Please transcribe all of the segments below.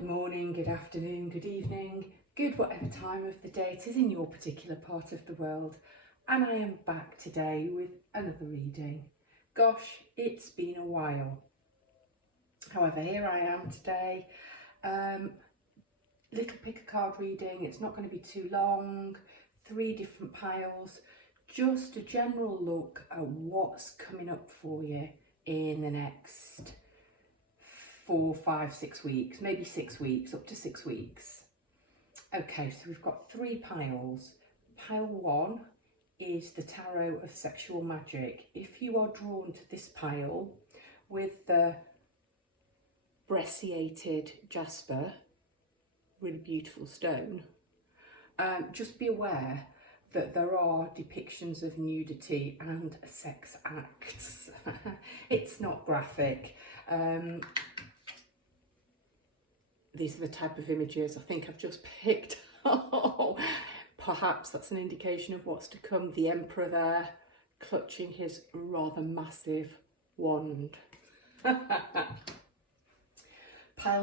Good morning, good afternoon, good evening, good whatever time of the day it is in your particular part of the world. And I am back today with another reading. Gosh, it's been a while. However, here I am today. Little pick a card reading. It's not going to be too long. 3 different piles. Just a general look at what's coming up for you in the next 4, 5, 6 weeks, maybe 6 weeks, up to 6 weeks. Okay, so we've got 3 piles. Pile 1 is the Tarot of Sexual Magic. If you are drawn to this pile with the brecciated jasper, really beautiful stone, just be aware that there are depictions of nudity and sex acts. It's not graphic. These are the type of images I think I've just picked. Perhaps that's an indication of what's to come. The Emperor there, clutching his rather massive wand. Pile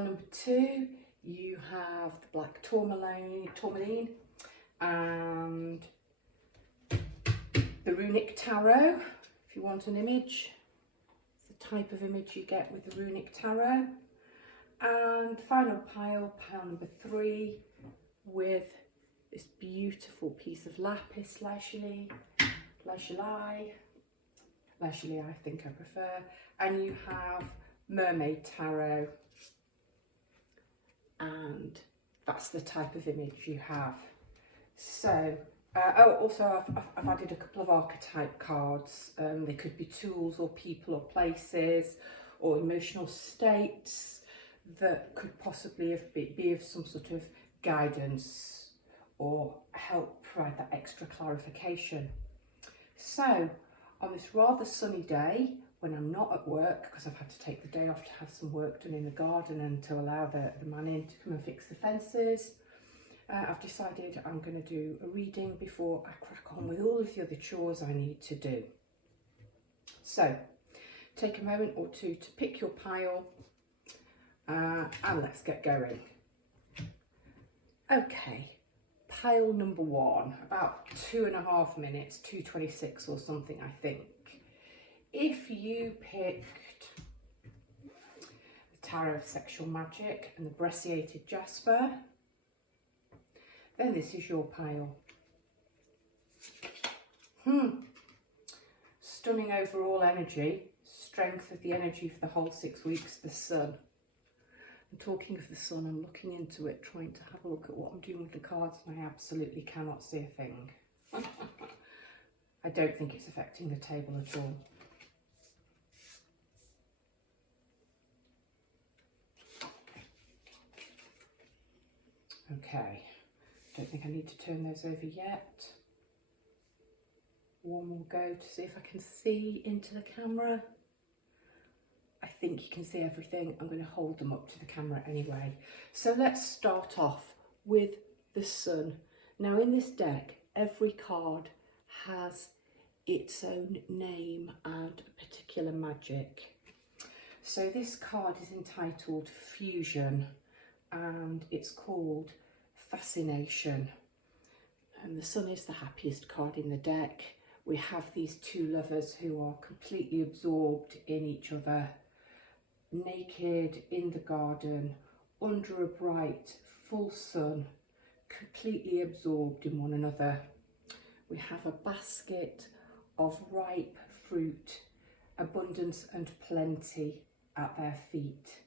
number 2, you have the black tourmaline and the runic tarot. If you want an image, it's the type of image you get with the runic tarot. And final pile, pile number 3, with this beautiful piece of lapis lazuli, I think I prefer, and you have mermaid tarot, and that's the type of image you have. So, also I've added a couple of archetype cards. They could be tools or people or places or emotional states that could possibly be of some sort of guidance or help provide that extra clarification. So on this rather sunny day, when I'm not at work, because I've had to take the day off to have some work done in the garden and to allow the man in to come and fix the fences, I've decided I'm going to do a reading before I crack on with all of the other chores I need to do. So take a moment or two to pick your pile, and let's get going. Okay, pile number 1, about 2.5 minutes, 2:26 or something, I think. If you picked the Tarot of Sexual Magic and the brecciated jasper, then this is your pile. Stunning overall energy, strength of the energy for the whole 6 weeks, the sun. And talking of the sun, I'm looking into it, trying to have a look at what I'm doing with the cards, and I absolutely cannot see a thing. I don't think it's affecting the table at all. Okay, don't think I need to turn those over yet. One more go to see if I can see into the camera. I think you can see everything. I'm going to hold them up to the camera anyway. So let's start off with the sun. Now in this deck, every card has its own name and particular magic. So this card is entitled Fusion, and it's called Fascination. And the sun is the happiest card in the deck. We have these 2 lovers who are completely absorbed in each other, naked in the garden, under a bright, full sun, completely absorbed in one another. We have a basket of ripe fruit, abundance and plenty at their feet.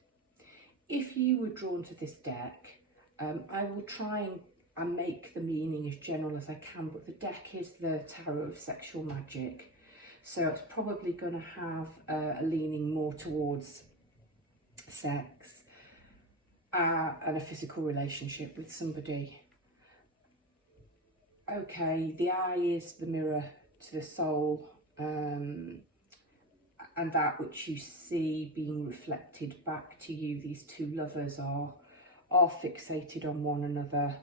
If you were drawn to this deck, I will try and make the meaning as general as I can, but the deck is the Tarot of Sexual Magic, so it's probably going to have a leaning more towards sex and a physical relationship with somebody. Okay, the eye is the mirror to the soul, and that which you see being reflected back to you. These 2 lovers are fixated on one another,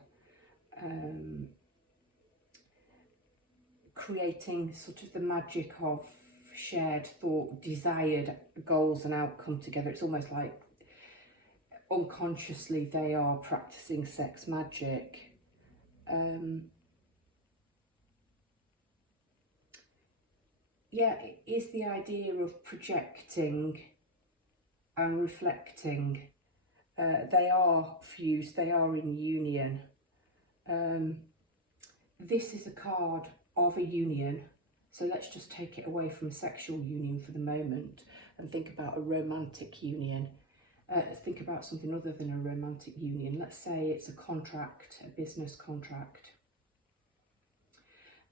creating sort of the magic of shared thought, desired goals and outcome together. It's almost like unconsciously they are practicing sex magic. Yeah, it is the idea of projecting and reflecting. They are fused, they are in union. This is a card of a union, so let's just take it away from a sexual union for the moment and think about a romantic union. Think about something other than a romantic union. Let's say it's a contract, a business contract.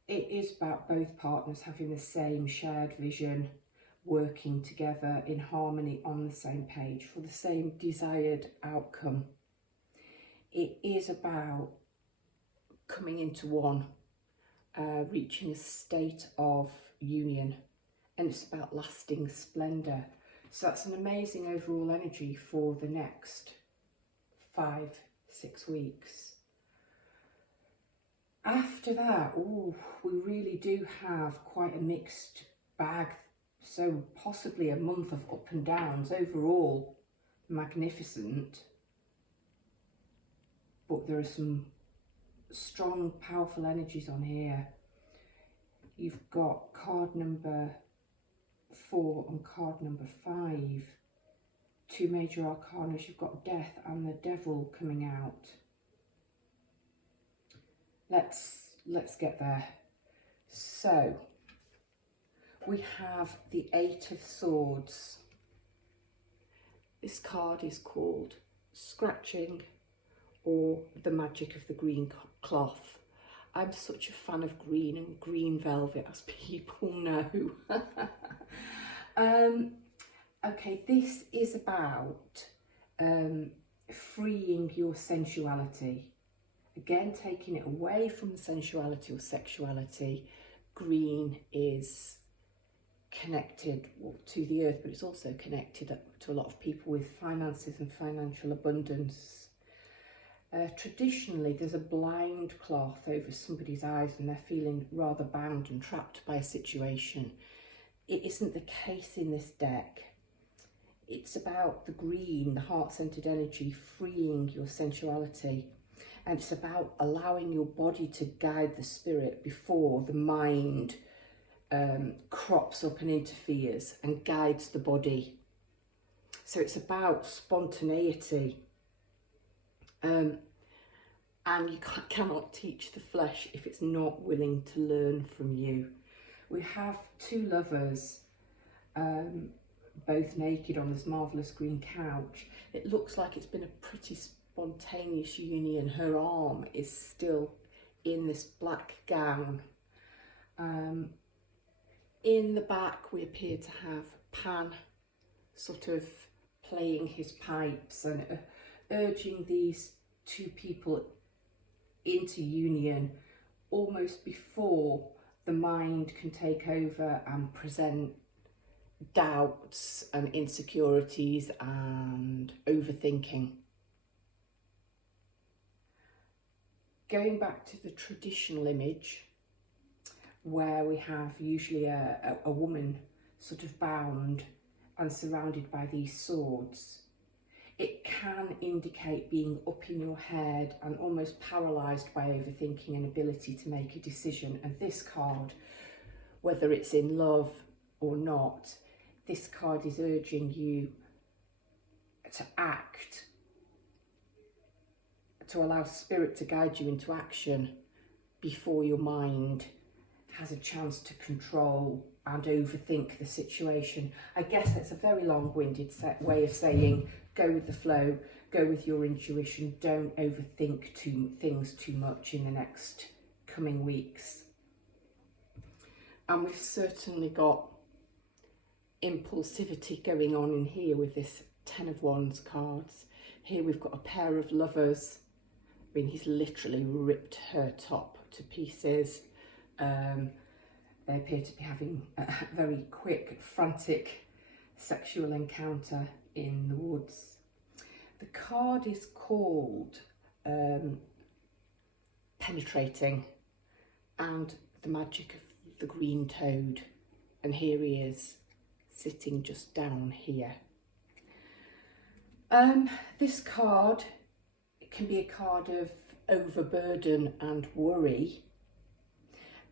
It is about both partners having the same shared vision, working together in harmony on the same page for the same desired outcome. It is about coming into one, reaching a state of union, and it's about lasting splendour. So that's an amazing overall energy for the next 5-6 weeks. After that, we really do have quite a mixed bag. So possibly a month of up and downs. Overall, magnificent. But there are some strong, powerful energies on here. You've got card number 4 and card number 5. 2 major arcanas. You've got Death and the Devil coming out. Let's get there. So we have the 8 of Swords. This card is called Scratching, or the Magic of the Green Cloth. I'm such a fan of green and green velvet, as people know. Okay, this is about freeing your sensuality. Again, taking it away from sensuality or sexuality. Green is connected to the earth, but it's also connected to a lot of people with finances and financial abundance. Traditionally, there's a blind cloth over somebody's eyes and they're feeling rather bound and trapped by a situation. It isn't the case in this deck. It's about the green, the heart-centered energy, freeing your sensuality. And it's about allowing your body to guide the spirit before the mind crops up and interferes and guides the body. So it's about spontaneity. And you cannot teach the flesh if it's not willing to learn from you. We have 2 lovers, both naked on this marvellous green couch. It looks like it's been a pretty spontaneous union. Her arm is still in this black gown. In the back we appear to have Pan sort of playing his pipes and urging these 2 people into union almost before the mind can take over and present doubts and insecurities and overthinking. Going back to the traditional image, where we have usually a woman sort of bound and surrounded by these swords, it can indicate being up in your head and almost paralysed by overthinking and ability to make a decision. And this card, whether it's in love or not, this card is urging you to act, to allow spirit to guide you into action before your mind has a chance to control and overthink the situation. I guess that's a very long-winded way of saying go with the flow, go with your intuition, don't overthink things too much in the next coming weeks. And we've certainly got impulsivity going on in here with this 10 of Wands cards. Here we've got a pair of lovers. I mean, he's literally ripped her top to pieces. They appear to be having a very quick, frantic sexual encounter in the woods. The card is called Penetrating, and the Magic of the Green Toad. And here he is, sitting just down here. This card, it can be a card of overburden and worry,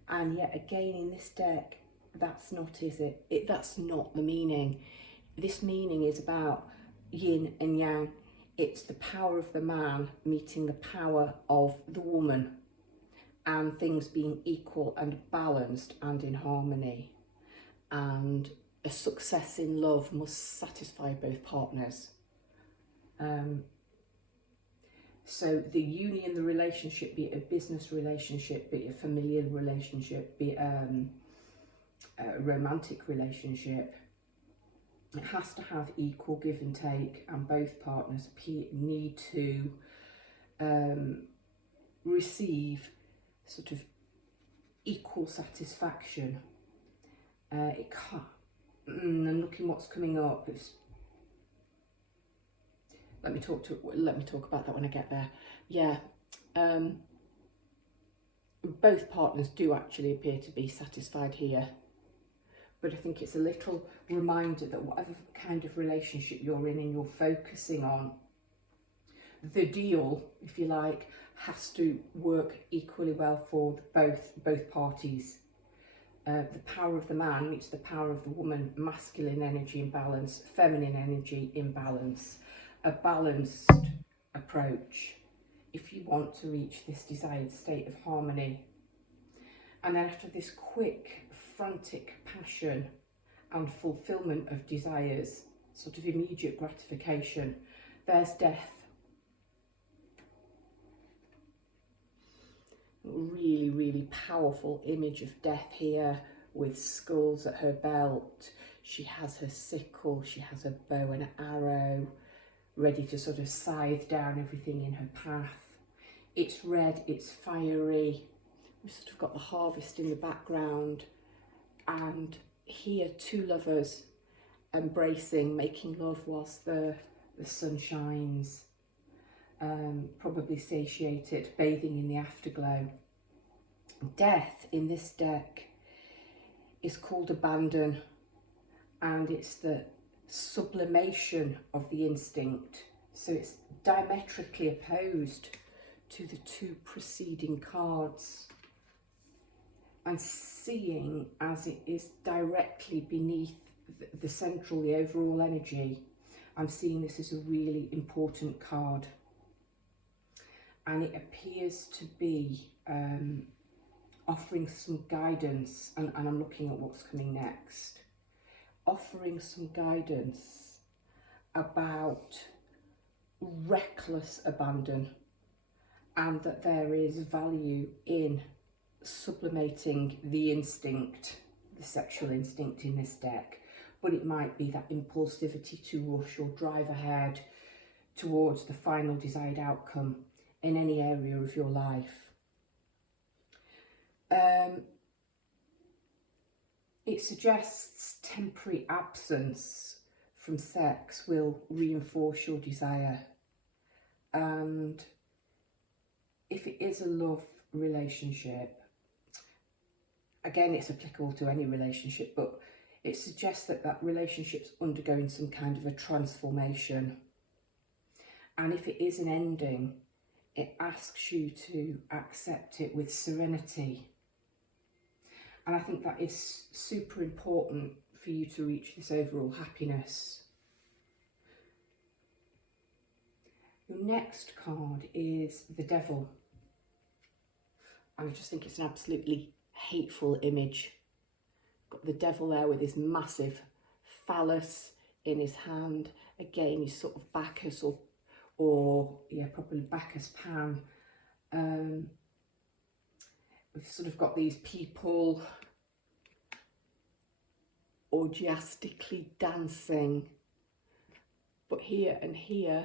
and yet again in this deck, that's not, is it? That's not the meaning. This meaning is about yin and yang. It's the power of the man meeting the power of the woman, and things being equal and balanced and in harmony. And a success in love must satisfy both partners. So the union, the relationship, be it a business relationship, be it a familial relationship, be it a romantic relationship, it has to have equal give and take, and both partners need to receive sort of equal satisfaction. It can't. I'm looking what's coming up. Let me talk about that when I get there. Yeah, both partners do actually appear to be satisfied here, but I think it's a little reminder that whatever kind of relationship you're in and you're focusing on, the deal, if you like, has to work equally well for both parties. The power of the man meets the power of the woman, masculine energy in balance, feminine energy in balance. A balanced approach if you want to reach this desired state of harmony. And then after this quick, frantic passion and fulfillment of desires, sort of immediate gratification, there's death. Really, really powerful image of death here, with skulls at her belt. She has her sickle, she has her bow and arrow, ready to sort of scythe down everything in her path. It's red, it's fiery. We've sort of got the harvest in the background, and here two lovers embracing, making love whilst the sun shines, probably satiated, bathing in the afterglow. Death in this deck is called abandon, and it's the sublimation of the instinct. So it's diametrically opposed to the two preceding cards. And seeing as it is directly beneath the central, the overall energy, I'm seeing this as a really important card. And it appears to be offering some guidance, and I'm looking at what's coming next. Offering some guidance about reckless abandon, and that there is value in sublimating the instinct, the sexual instinct in this deck, but it might be that impulsivity to rush or drive ahead towards the final desired outcome in any area of your life. It suggests temporary absence from sex will reinforce your desire, and if it is a love relationship, again, it's applicable to any relationship, but it suggests that that relationship's undergoing some kind of a transformation. And if it is an ending, it asks you to accept it with serenity. And I think that is super important for you to reach this overall happiness. Your next card is the Devil. And I just think it's an absolutely hateful image. Got the devil there with his massive phallus in his hand. Again, he's sort of Bacchus or yeah, probably Bacchus Pan. We've sort of got these people orgiastically dancing. But here and here,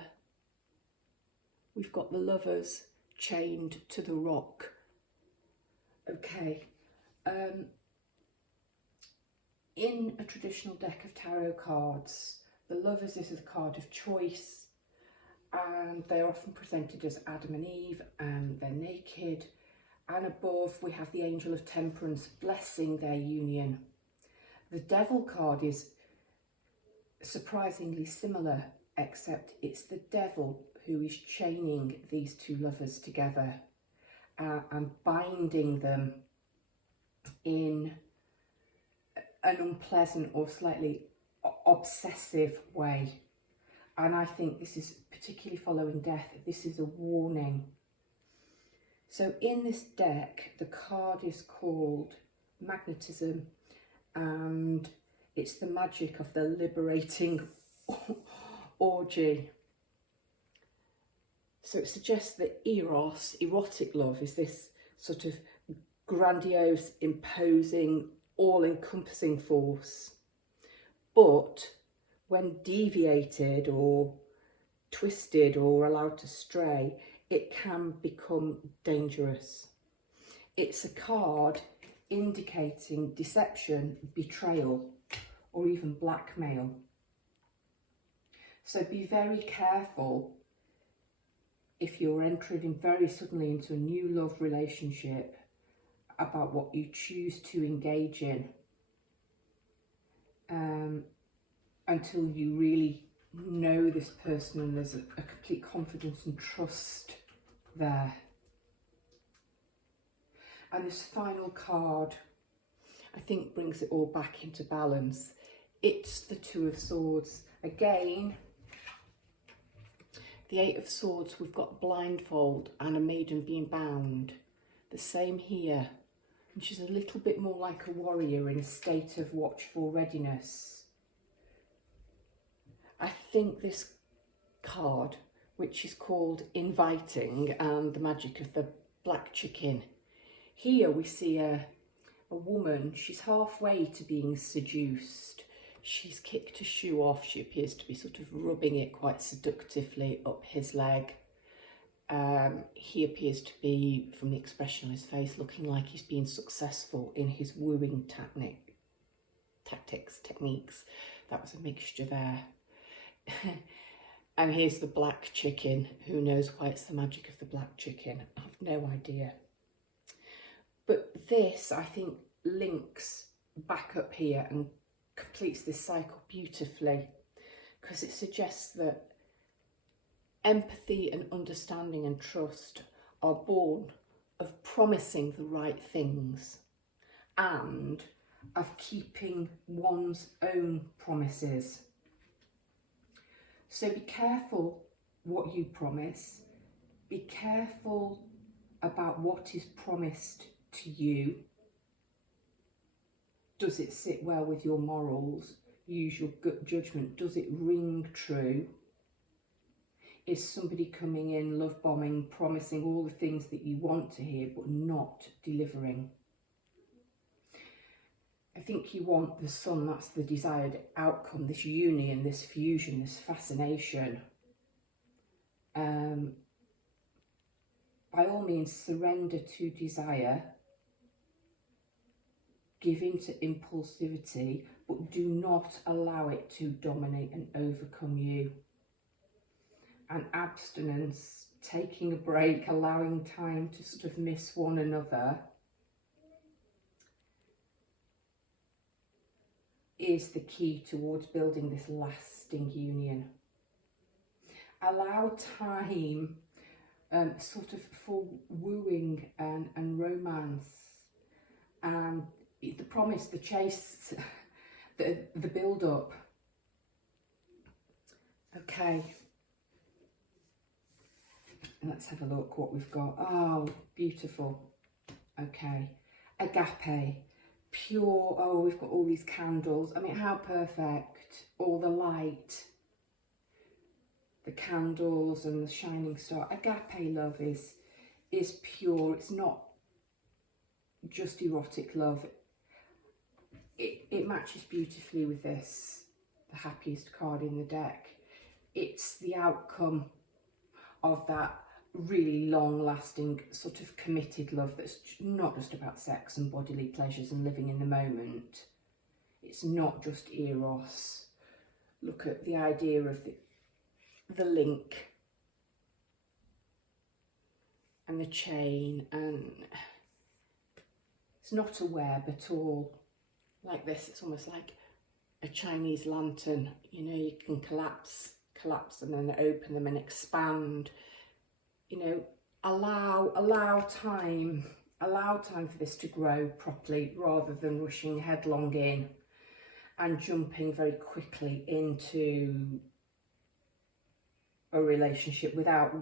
we've got the lovers chained to the rock. Okay. In a traditional deck of tarot cards, the lovers is a card of choice, and they're often presented as Adam and Eve, and they're naked, and above we have the Angel of Temperance blessing their union. The Devil card is surprisingly similar, except it's the devil who is chaining these two lovers together and binding them in an unpleasant or slightly obsessive way. And I think this is, particularly following death, this is a warning. So in this deck, the card is called Magnetism, and it's the magic of the liberating orgy. So it suggests that Eros, erotic love, is this sort of grandiose, imposing, all-encompassing force. But when deviated or twisted or allowed to stray, it can become dangerous. It's a card indicating deception, betrayal, or even blackmail. So be very careful if you're entering very suddenly into a new love relationship about what you choose to engage in, until you really know this person and there's a complete confidence and trust there. And this final card, I think, brings it all back into balance. It's the Two of Swords. Again, the Eight of Swords, we've got blindfold and a maiden being bound. The same here. And she's a little bit more like a warrior in a state of watchful readiness. I think this card, which is called Inviting and the Magic of the Black Chicken, here we see a woman. She's halfway to being seduced. She's kicked a shoe off. She appears to be sort of rubbing it quite seductively up his leg. He appears to be, from the expression on his face, looking like he's been successful in his wooing techniques. That was a mixture there. And here's the black chicken. Who knows why it's the magic of the black chicken? I have no idea. But this, I think, links back up here and completes this cycle beautifully, because it suggests that empathy and understanding and trust are born of promising the right things and of keeping one's own promises. So be careful what you promise. Be careful about what is promised to you. Does it sit well with your morals? Use your gut judgment. Does it ring true? Is somebody coming in, love bombing, promising all the things that you want to hear but not delivering? I think you want the sun, that's the desired outcome, this union, this fusion, this fascination. By all means, surrender to desire, give in to impulsivity, but do not allow it to dominate and overcome you. And abstinence, taking a break, allowing time to sort of miss one another, is the key towards building this lasting union. Allow time sort of for wooing and romance, and the promise, the chase, the build-up. Okay, let's have a look what we've got. Oh, beautiful. Okay, agape, pure. Oh, we've got all these candles. I mean, how perfect. All the light, the candles and the shining star. Agape love is pure. It's not just erotic love. It matches beautifully with this, the happiest card in the deck. It's the outcome of that really long-lasting sort of committed love that's not just about sex and bodily pleasures and living in the moment. It's not just eros. Look at the idea of the link and the chain, and it's not a web at all. Like this, it's almost like a Chinese lantern. You know, you can collapse collapse and then open them and expand. You know, allow time for this to grow properly, rather than rushing headlong in and jumping very quickly into a relationship without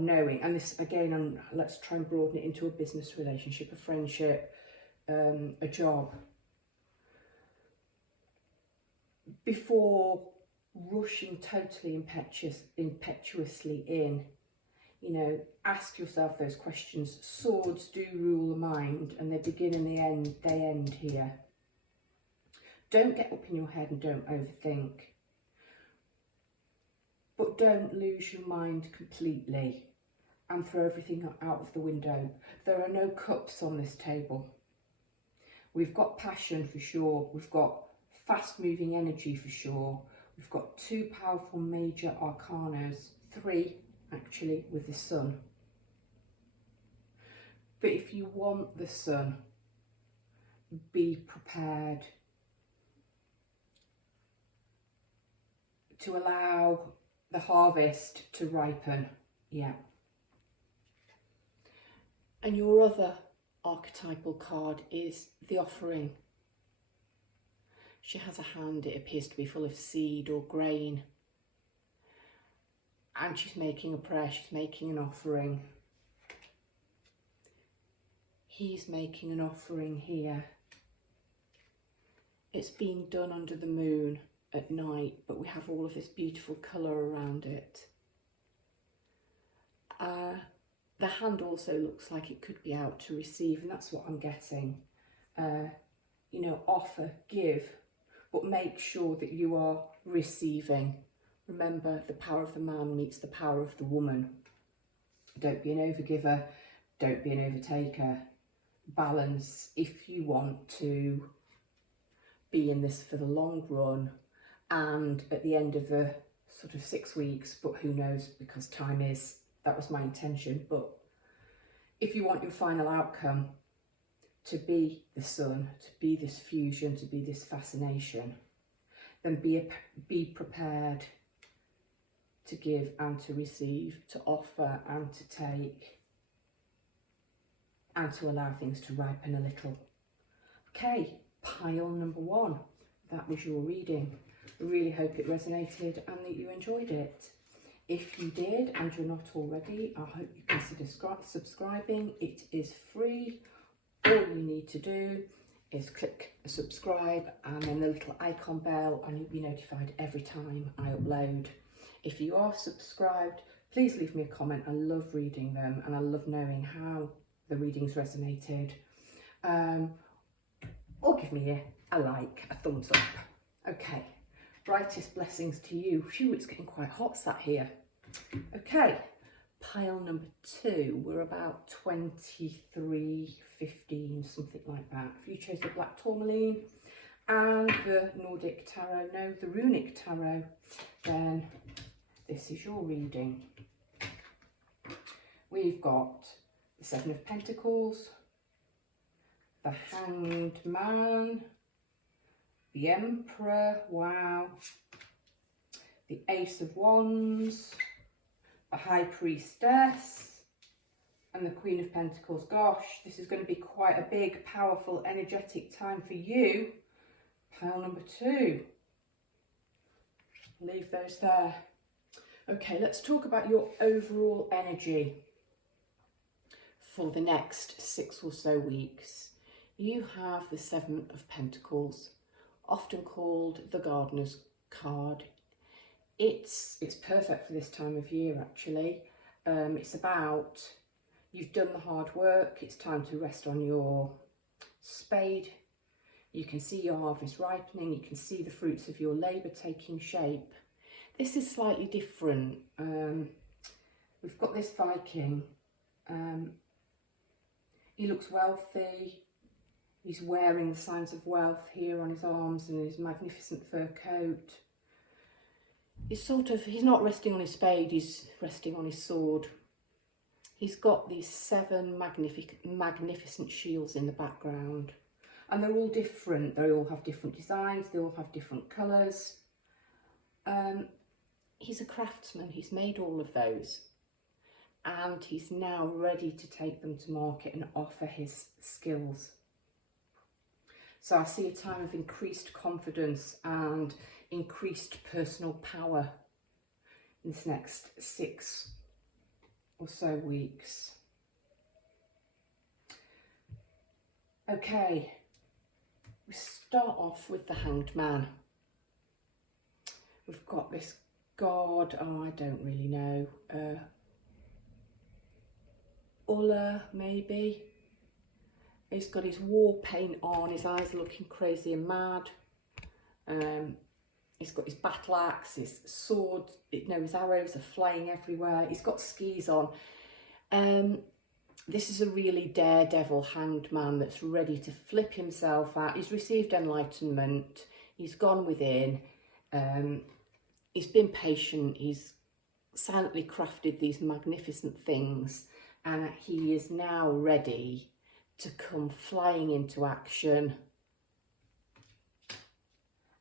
knowing. And this again, let's try and broaden it into a business relationship, a friendship, a job. Before rushing totally impetuously in, you know, ask yourself those questions. Swords do rule the mind, and they begin and they end here. Don't get up in your head and don't overthink. But don't lose your mind completely and throw everything out of the window. There are no cups on this table. We've got passion for sure. We've got fast moving energy for sure. We've got 2 powerful major arcanas, 3 actually, with the sun. But if you want the sun, be prepared to allow the harvest to ripen. Yeah. And your other archetypal card is the offering. She has a hand, it appears to be full of seed or grain. And she's making a prayer, she's making an offering. He's making an offering here. It's being done under the moon at night, but we have all of this beautiful colour around it. The hand also looks like it could be out to receive, and that's what I'm getting. You know, offer, give, but make sure that you are receiving. Remember, the power of the man meets the power of the woman. Don't be an overgiver, don't be an overtaker. Balance if you want to be in this for the long run, and at the end of the sort of 6 weeks, but who knows, because that was my intention. But if you want your final outcome to be the sun, to be this fusion, to be this fascination, then be prepared to give and to receive, to offer and to take, and to allow things to ripen a little. Okay, pile number 1. That was your reading. I really hope it resonated and that you enjoyed it. If you did and you're not already, I hope you consider subscribing. It is free. All you need to do is click subscribe and then the little icon bell, and you'll be notified every time I upload. If you are subscribed, please leave me a comment. I love reading them and I love knowing how the readings resonated. Or give me a like, a thumbs up. Okay, brightest blessings to you. Phew, it's getting quite hot sat here. Okay, pile number 2. We're about 23:15, something like that. If you chose the black tourmaline and the Nordic tarot, no, the runic tarot, then this is your reading. We've got the 7 of Pentacles, the Hanged Man, the Emperor, wow, the Ace of Wands, the High Priestess, and the Queen of Pentacles. Gosh, this is going to be quite a big, powerful, energetic time for you. Pile number 2. Leave those there. Okay, let's talk about your overall energy for the next 6 or so weeks. You have the 7 of Pentacles, often called the Gardener's card. It's perfect for this time of year, actually. It's about, you've done the hard work, it's time to rest on your spade. You can see your harvest ripening, you can see the fruits of your labour taking shape. This is slightly different. We've got this Viking. He looks wealthy. He's wearing the signs of wealth here on his arms and his magnificent fur coat. He's not resting on his spade, he's resting on his sword. He's got these 7 magnificent shields in the background. And they're all different. They all have different designs, they all have different colours. he's a craftsman, he's made all of those, and he's now ready to take them to market and offer his skills. So I see a time of increased confidence and increased personal power in this next 6 or so weeks. Okay, we start off with the Hanged Man. We've got this god, oh, I don't really know, Ulla maybe. He's got his war paint on, his eyes looking crazy and mad. He's got his battle axe, his sword, his arrows are flying everywhere. He's got skis on. This is a really daredevil hanged man that's ready to flip himself out. He's received enlightenment. He's gone within. He's been patient. He's silently crafted these magnificent things, and he is now ready to come flying into action.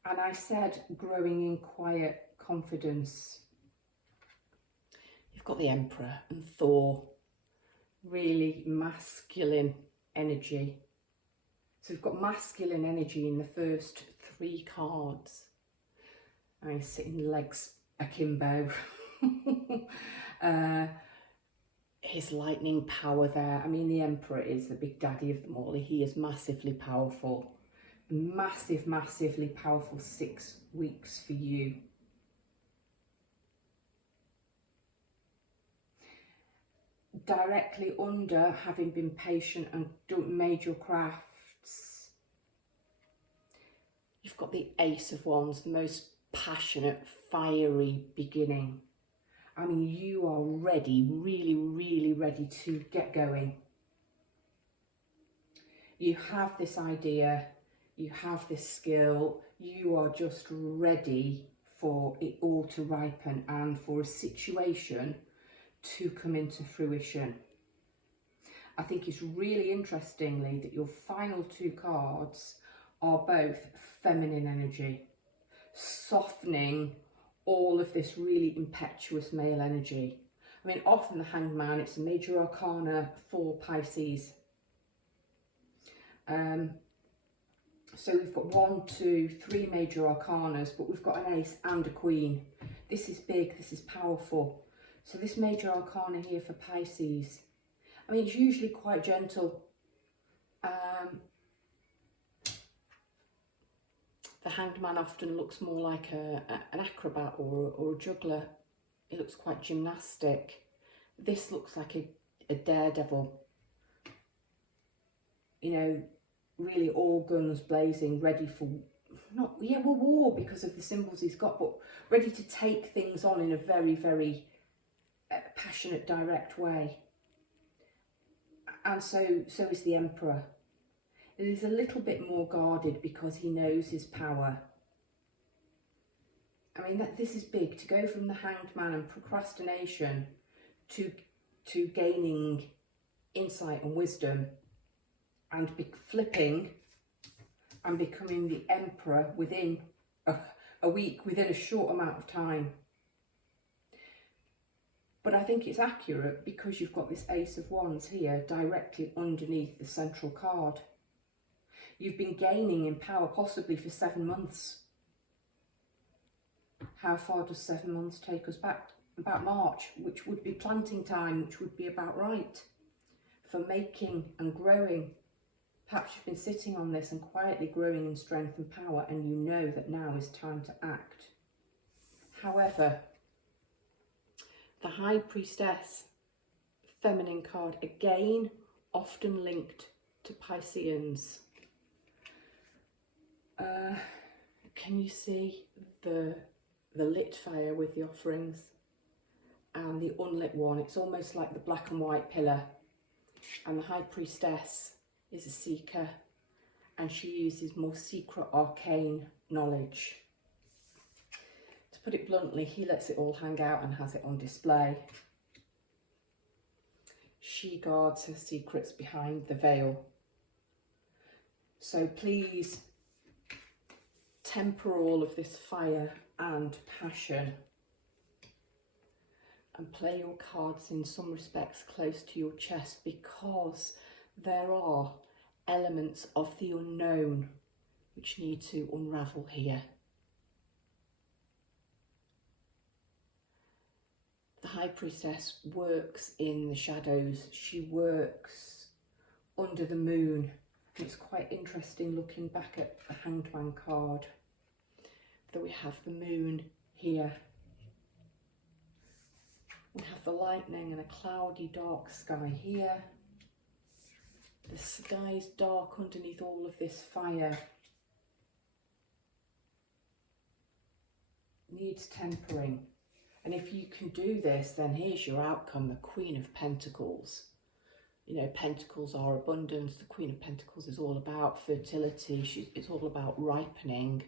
And I said growing in quiet confidence. You've got the Emperor and Thor, really masculine energy. So we've got masculine energy in the first 3 cards. And he's sitting legs akimbo. His lightning power there. I mean, the Emperor is the big daddy of them all. He is massively powerful. Massively powerful 6 weeks for you. Directly under, having been patient and made your crafts, you've got the Ace of Wands, the most passionate, fiery beginning. I mean, you are ready, really ready to get going. You have this idea, you have this skill, you are just ready for it all to ripen and for a situation to come into fruition. I think it's really interestingly that your final 2 cards are both feminine energy, softening all of this really impetuous male energy. I mean, often the Hanged Man, it's a major arcana for Pisces. So we've got 1, 2, 3 major arcanas, but we've got an ace and a queen. This is big, this is powerful. So this major arcana here for Pisces, I mean, it's usually quite gentle. The Hanged Man often looks more like an acrobat or a juggler. It looks quite gymnastic. This looks like a daredevil. You know, really all guns blazing, ready for, war because of the symbols he's got, but ready to take things on in a very passionate, direct way. And so is the Emperor. He's a little bit more guarded because he knows his power. I mean, this is big, to go from the Hanged Man and procrastination to gaining insight and wisdom and flipping and becoming the Emperor within a week, within a short amount of time. But I think it's accurate because you've got this Ace of Wands here directly underneath the central card. You've been gaining in power possibly for 7 months. How far does 7 months take us back? About March, which would be planting time, which would be about right for making and growing. Perhaps you've been sitting on this and quietly growing in strength and power, and you know that now is time to act. However, the High Priestess, feminine card, again, often linked to Pisceans. Can you see the lit fire with the offerings and the unlit one? It's almost like the black and white pillar. And the High Priestess is a seeker, and she uses more secret arcane knowledge. To put it bluntly, he lets it all hang out and has it on display. She guards her secrets behind the veil. So please temper all of this fire and passion and play your cards in some respects close to your chest, because there are elements of the unknown which need to unravel here. The High Priestess works in the shadows. She works under the moon. It's quite interesting looking back at the Hanged Man card that we have the moon here. We have the lightning and a cloudy, dark sky here. The sky is dark underneath all of this fire. Needs tempering. And if you can do this, then here's your outcome, the Queen of Pentacles. You know, Pentacles are abundance. The Queen of Pentacles is all about fertility. It's all about ripening.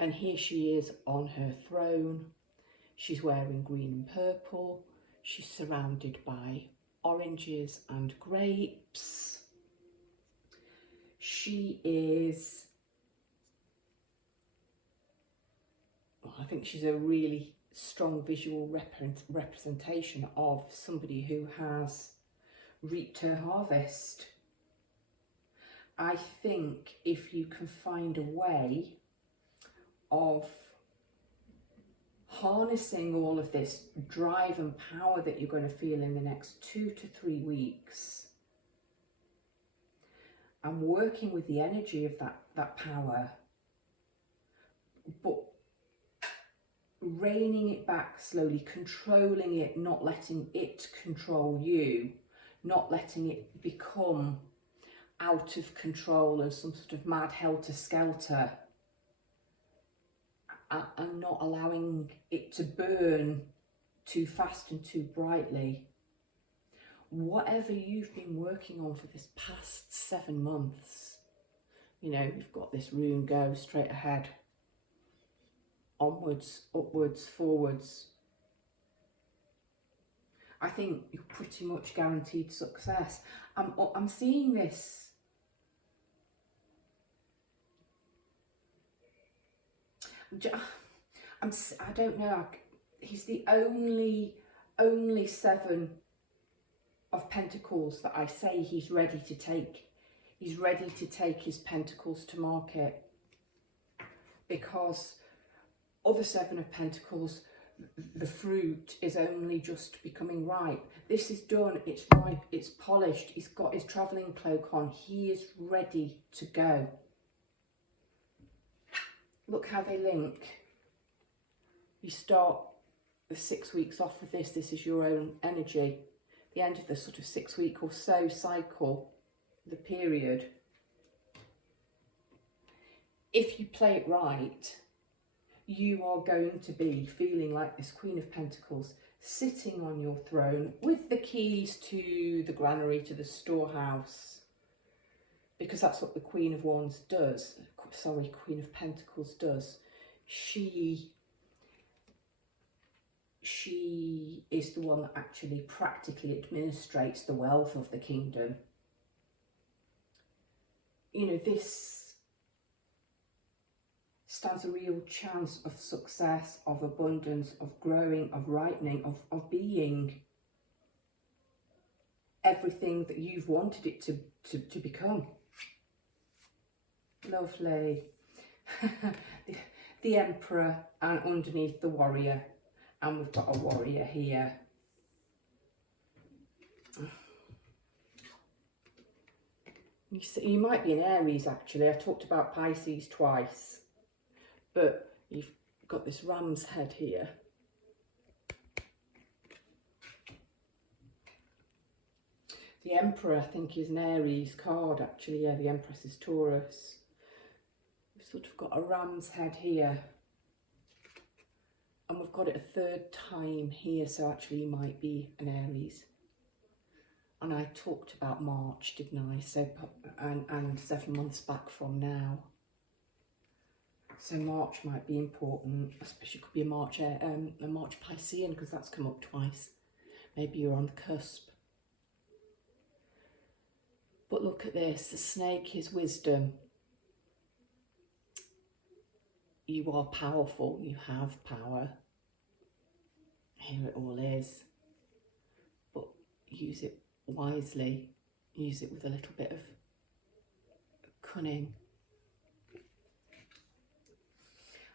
And here she is on her throne. She's wearing green and purple. She's surrounded by oranges and grapes. She is, well, I think she's a really strong visual representation of somebody who has reaped her harvest. I think if you can find a way of harnessing all of this drive and power that you're going to feel in the next 2 to 3 weeks, and working with the energy of that power, but reining it back slowly, controlling it, not letting it control you, not letting it become out of control and some sort of mad helter-skelter, and not allowing it to burn too fast and too brightly. Whatever you've been working on for this past 7 months, you know, you've got this rune, go straight ahead, onwards, upwards, forwards. I think you're pretty much guaranteed success. I'm seeing this. I don't know. He's the only 7 of Pentacles that I say he's ready to take. He's ready to take his Pentacles to market, because other 7 of Pentacles, the fruit is only just becoming ripe. This is done, it's ripe, it's polished, he's got his travelling cloak on, he is ready to go. Look how they link. You start the 6 weeks off with this. This is your own energy. The end of the sort of 6 week or so cycle, the period. If you play it right, you are going to be feeling like this Queen of Pentacles, sitting on your throne with the keys to the granary, to the storehouse, because that's what the Queen of Wands does. Sorry, Queen of Pentacles does. She is the one that actually practically administrates the wealth of the kingdom. You know, this stands a real chance of success, of abundance, of growing, of ripening, of being everything that you've wanted it to become. Lovely. the Emperor, and underneath the Warrior, and we've got a Warrior here. You might be an Aries, actually. I talked about Pisces twice, but you've got this ram's head here. The Emperor, I think, is an Aries card, actually. Yeah, the Empress is Taurus. We've sort of got a ram's head here. And we've got it a 3rd time here, so actually you might be an Aries. And I talked about March, didn't I? So, and 7 months back from now. So March might be important. I suppose it could be a March Piscean, because that's come up twice. Maybe you're on the cusp. But look at this, the snake is wisdom. You are powerful, you have power. here it all is. But use it wisely, use it with a little bit of cunning.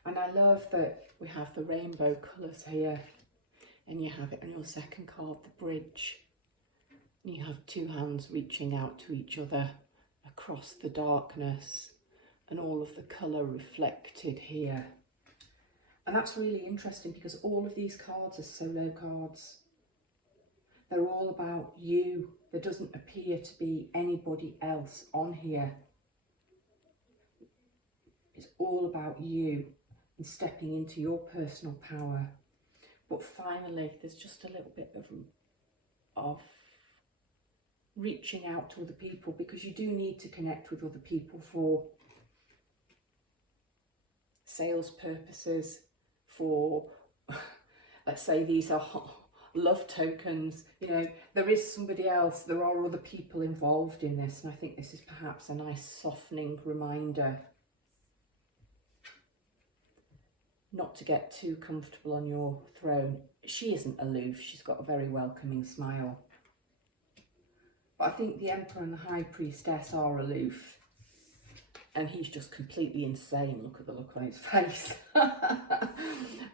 And I love that we have the rainbow colours here, and you have it on your second card, the bridge. And you have two hands reaching out to each other across the darkness, and all of the colour reflected here. And that's really interesting because all of these cards are solo cards. They're all about you. There doesn't appear to be anybody else on here. It's all about you and stepping into your personal power. But finally, there's just a little bit of reaching out to other people, because you do need to connect with other people for sales purposes, for, let's say these are love tokens, you know, there is somebody else, there are other people involved in this, and I think this is perhaps a nice softening reminder not to get too comfortable on your throne. She isn't aloof, she's got a very welcoming smile. But I think the Emperor and the High Priestess are aloof, and he's just completely insane. Look at the look on his face.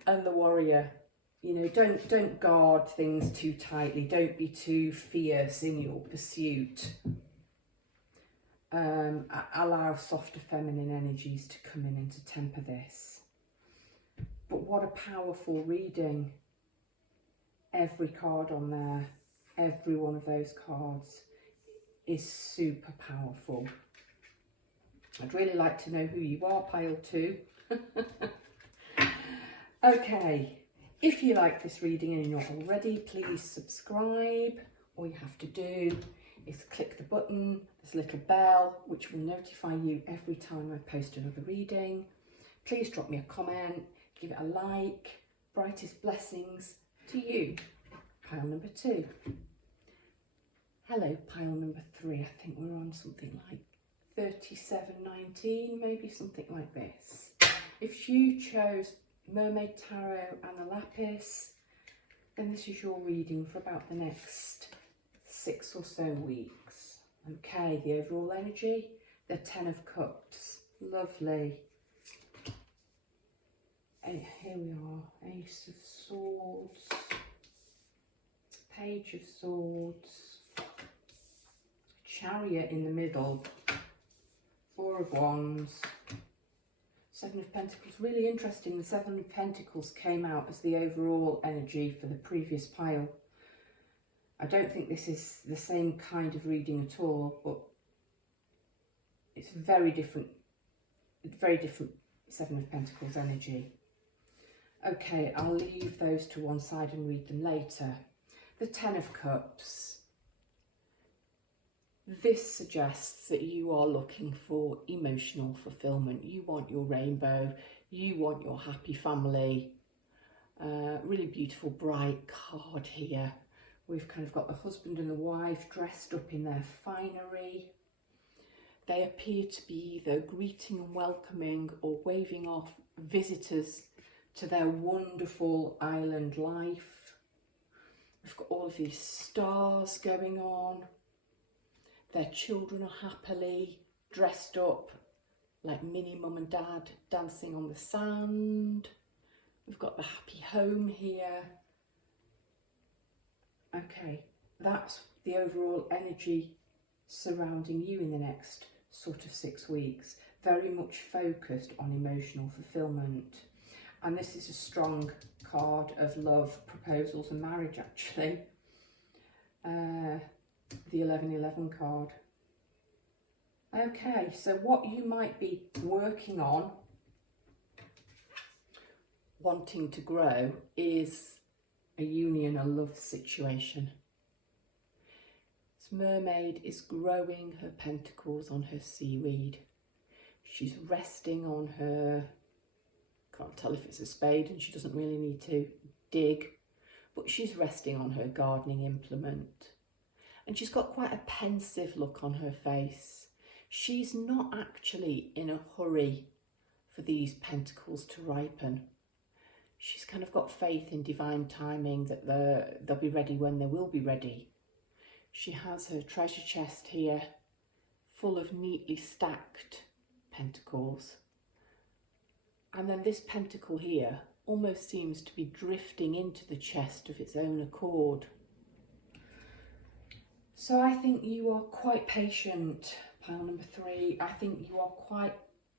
And the Warrior, you know, don't guard things too tightly, don't be too fierce in your pursuit. Allow softer feminine energies to come in and to temper this. But what a powerful reading. Every card on there, every one of those cards is super powerful. I'd really like to know who you are, pile 2. Okay, if you like this reading and you're not already, please subscribe. All you have to do is click the button, there's a little bell which will notify you every time I post another reading. Please drop me a comment, give it a like. Brightest blessings to you, pile number 2. Hello, pile number 3. I think we're on something like 37.19, maybe something like this. If you chose Mermaid Tarot and the Lapis, then this is your reading for about the next 6 or so weeks. Okay, the overall energy, the 10 of Cups, lovely. And here we are, Ace of Swords, Page of Swords, Chariot in the middle, 4 of Wands, 7 of Pentacles. Really interesting, the 7 of Pentacles came out as the overall energy for the previous pile. I don't think this is the same kind of reading at all, but it's very different 7 of Pentacles energy. Okay, I'll leave those to one side and read them later. The 10 of Cups. This suggests that you are looking for emotional fulfillment. You want your rainbow, you want your happy family. Really beautiful, bright card here. We've kind of got the husband and the wife dressed up in their finery. They appear to be either greeting and welcoming or waving off visitors to their wonderful island life. We've got all of these stars going on. Their children are happily dressed up like mini mum and dad dancing on the sand. We've got the happy home here. Okay, that's the overall energy surrounding you in the next sort of 6 weeks. Very much focused on emotional fulfillment. And this is a strong card of love, proposals and marriage, actually. The 1111 card. Okay, so what you might be working on, wanting to grow, is a union, a love situation. This mermaid is growing her pentacles on her seaweed. She's resting on her, can't tell if it's a spade and she doesn't really need to dig, but she's resting on her gardening implement. And she's got quite a pensive look on her face. She's not actually in a hurry for these pentacles to ripen. she's kind of got faith in divine timing that they'll be ready when they will be ready. She has her treasure chest here full of neatly stacked pentacles. And then this pentacle here almost seems to be drifting into the chest of its own accord. So I think you are quite patient, pile number 3. I think you are quite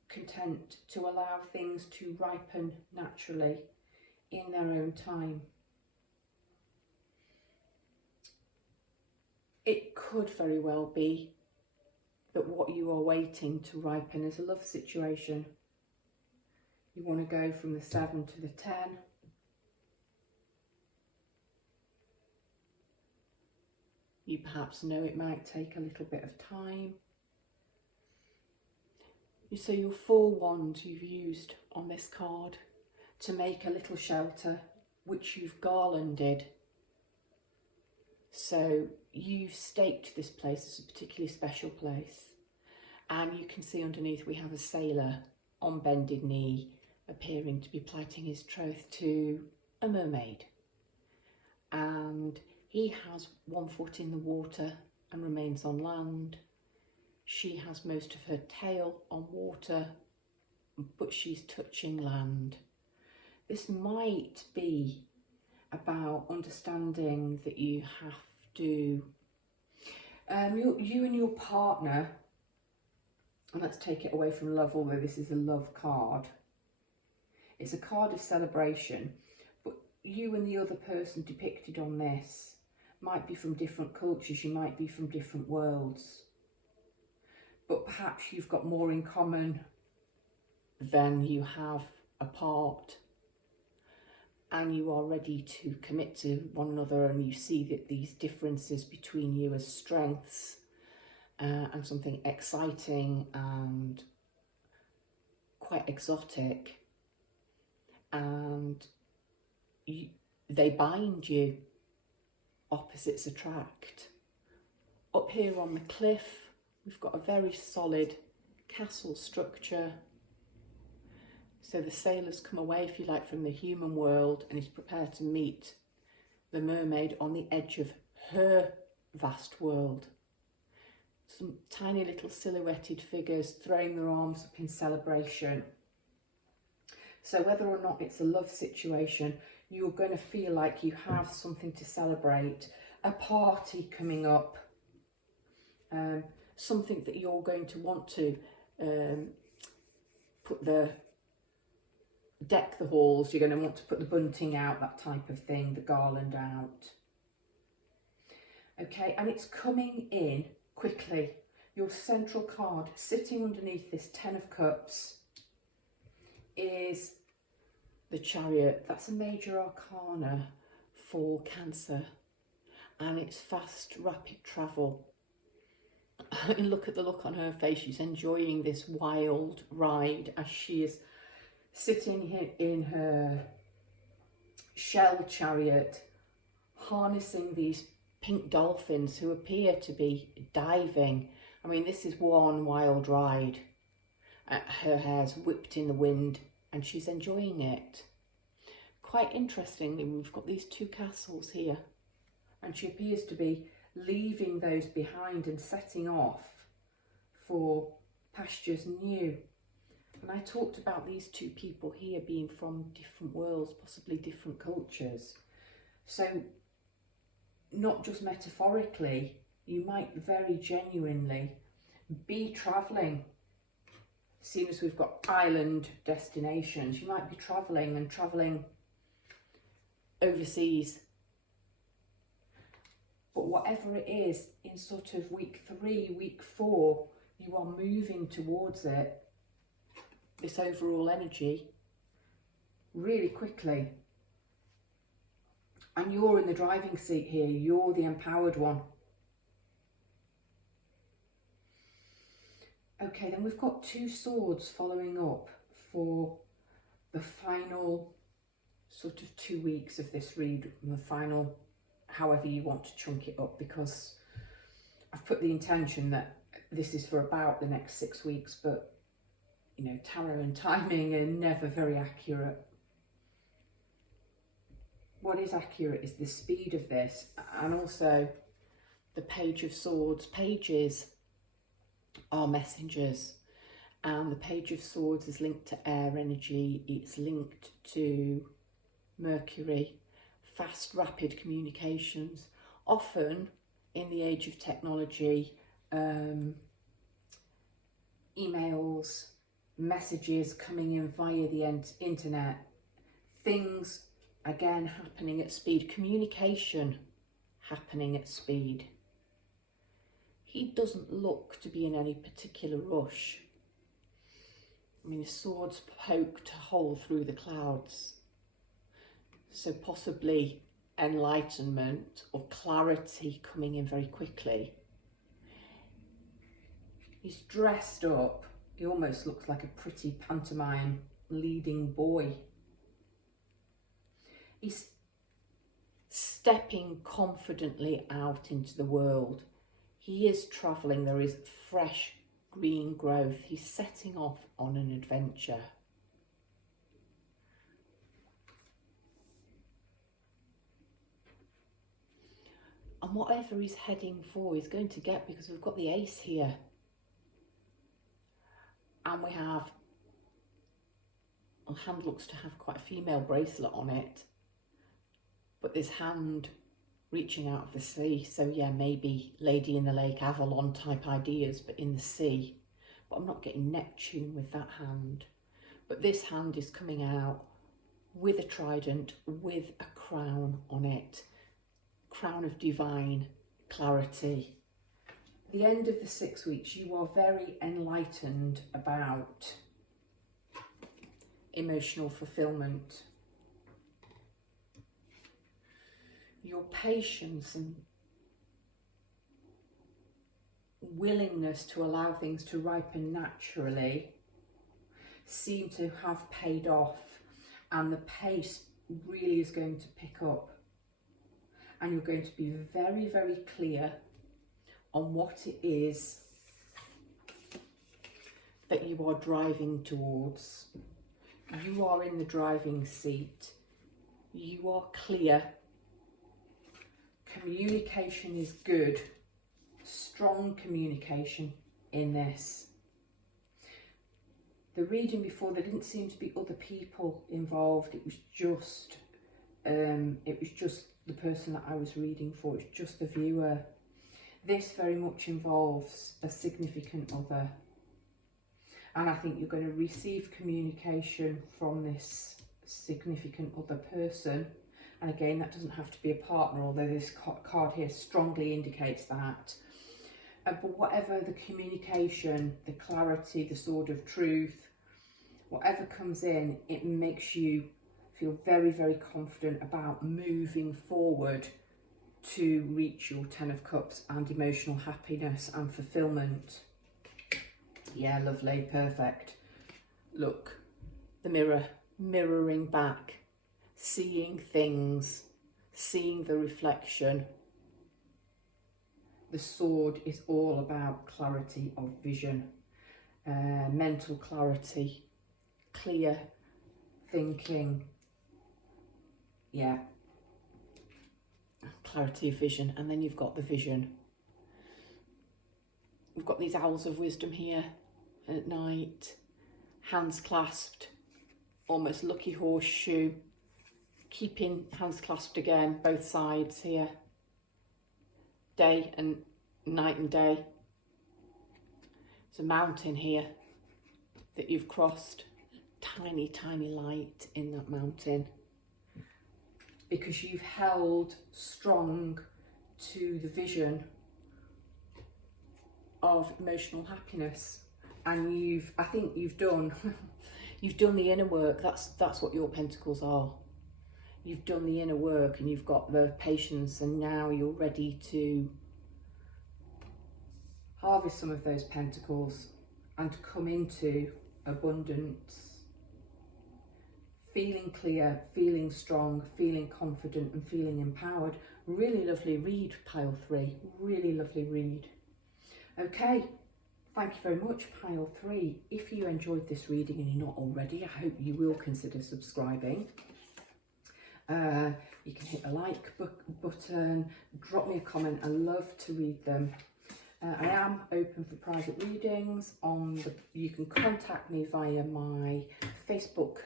content to allow things to ripen naturally in their own time. It could very well be that what you are waiting to ripen is a love situation. You want to go from the 7 to the 10. You perhaps know it might take a little bit of time. So your 4 wands you've used on this card to make a little shelter, which you've garlanded. So you've staked this place as a particularly special place. And you can see underneath we have a sailor on bended knee, appearing to be plighting his troth to a mermaid. And he has 1 foot in the water and remains on land. She has most of her tail on water, but she's touching land. This might be about understanding that you have to, you and your partner, and let's take it away from love, although this is a love card. It's a card of celebration, but you and the other person depicted on this might be from different cultures, you might be from different worlds, but perhaps you've got more in common than you have apart, and you are ready to commit to one another, and you see that these differences between you as strengths and something exciting and quite exotic, and they bind you. Opposites attract. Up here on the cliff, we've got a very solid castle structure. So the sailor's come away, if you like, from the human world and is prepared to meet the mermaid on the edge of her vast world. Some tiny little silhouetted figures throwing their arms up in celebration. So whether or not it's a love situation, you're going to feel like you have something to celebrate, a party coming up, something that you're going to want to deck the halls, you're going to want to put the bunting out, that type of thing, the garland out. Okay, and it's coming in quickly. Your central card sitting underneath this 10 of Cups is the Chariot. That's a major arcana for Cancer, and it's fast, rapid travel. And look at the look on her face. She's enjoying this wild ride as she is sitting here in her shell chariot, harnessing these pink dolphins who appear to be diving. I mean, this is one wild ride. Her hair's whipped in the wind and she's enjoying it. Quite interestingly, we've got these 2 castles here, and she appears to be leaving those behind and setting off for pastures new. And I talked about these 2 people here being from different worlds, possibly different cultures. So not just metaphorically, you might very genuinely be travelling. Seeing as we've got island destinations, you might be travelling overseas. But whatever it is, in sort of week 3, week 4, you are moving towards it, this overall energy, really quickly. And you're in the driving seat here, you're the empowered one. Okay, then we've got 2 swords following up for the final sort of 2 weeks of this read, the final, however you want to chunk it up, because I've put the intention that this is for about the next 6 weeks, but you know, tarot and timing are never very accurate. what is accurate is the speed of this, and also the Page of Swords. Pages are messengers, and the Page of Swords is linked to air energy. It's linked to Mercury, fast, rapid communications. Often in the age of technology, emails, messages coming in via the internet, things again happening at speed, communication happening at speed. He doesn't look to be in any particular rush. I mean, the swords poked a hole through the clouds, so possibly enlightenment or clarity coming in very quickly. He's dressed up. He almost looks like a pretty pantomime leading boy. He's stepping confidently out into the world. He is travelling. There is fresh green growth. He's setting off on an adventure. And whatever he's heading for, he's going to get, because we've got the ace here. And we have, well, hand looks to have quite a female bracelet on it. But this hand reaching out of the sea. So yeah, maybe Lady in the Lake, Avalon type ideas, but in the sea. But I'm not getting Neptune with that hand. But this hand is coming out with a trident, with a crown on it. Crown of divine clarity. At the end of the 6 weeks, you are very enlightened about emotional fulfillment. Your patience and willingness to allow things to ripen naturally seem to have paid off, and the pace really is going to pick up, and you're going to be very, very clear on what it is that you are driving towards. You are in the driving seat. You are clear. Communication is good. Strong communication in this. The reading before, there didn't seem to be other people involved. It was just the person that I was reading for. It's just the viewer. This very much involves a significant other. And I think you're going to receive communication from this significant other person. And again, that doesn't have to be a partner, although this card here strongly indicates that. But whatever the communication, the clarity, the sword of truth, whatever comes in, it makes you feel very, very confident about moving forward to reach your 10 of Cups and emotional happiness and fulfillment. Yeah, lovely, perfect. Look, the mirror, mirroring back, seeing things, seeing the reflection. The sword is all about clarity of vision, mental clarity, clear thinking. Yeah, clarity of vision. And then you've got the vision. We've got these owls of wisdom here at night, hands clasped, almost lucky horseshoe, keeping hands clasped again, both sides here, day and night and day. There's a mountain here that you've crossed, tiny, tiny light in that mountain, because you've held strong to the vision of emotional happiness, and I think you've done you've done the inner work. That's what your pentacles are. You've done the inner work and you've got the patience, and now you're ready to harvest some of those pentacles and to come into abundance, feeling clear, feeling strong, feeling confident and feeling empowered. Really lovely read, pile 3, really lovely read. Okay, thank you very much, pile 3. If you enjoyed this reading and you're not already, I hope you will consider subscribing. You can hit the like button, drop me a comment. I love to read them. I am open for private readings. You can contact me via my Facebook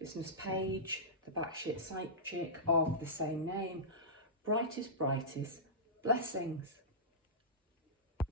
business page, The Batshit Psychic of the same name. Brightest, blessings.